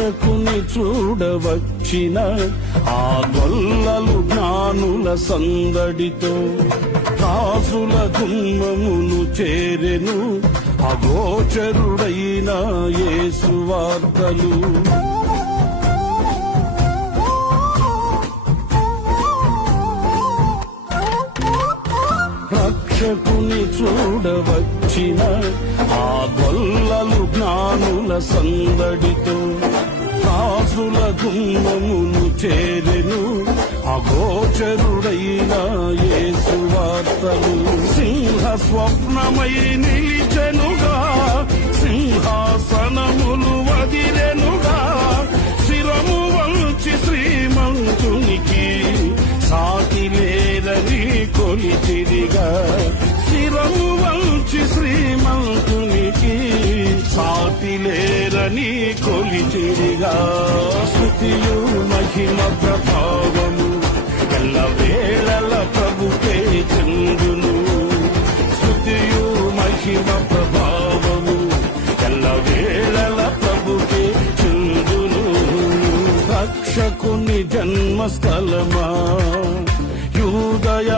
రక్షకుని చూడవచ్చిన ఆ గొల్లలు జ్ఞానుల సందడితో రాజుల గుమ్మమును చేరెను అగోచరుడైన యేసు వార్తలు. రక్షకుని చూడవచ్చిన ఆ గొల్లలు జ్ఞానుల సందడితో రాజుల గుమ్మమును చేరెను అగోచరుడైన యేసు వార్తలు. సింహ స్వప్నమై నిలిచెనుగా, సింహాసనములు వదిలెనుగా, శిరము వంచి శ్రీమంతునికి సాటి లేరని కొలిచిరిగా. శిరము వంచి శ్రీమంతునికి సాటి లేరని కొలిచిరిగా. స్తుతియు మహిమ ప్రభావము ఎల్ల వేళల ప్రభుకే చెందును. స్తుతియు మహిమ ప్రభావము ఎల్ల వేళల ప్రభుకే చెందును. రక్షకుని జన్మస్థలమా యూదయ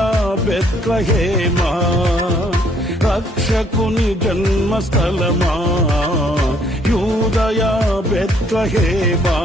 బెత్లెహేమా, రక్షకుని జన్మస్థలమా యూదయ బెత్లెహేమా.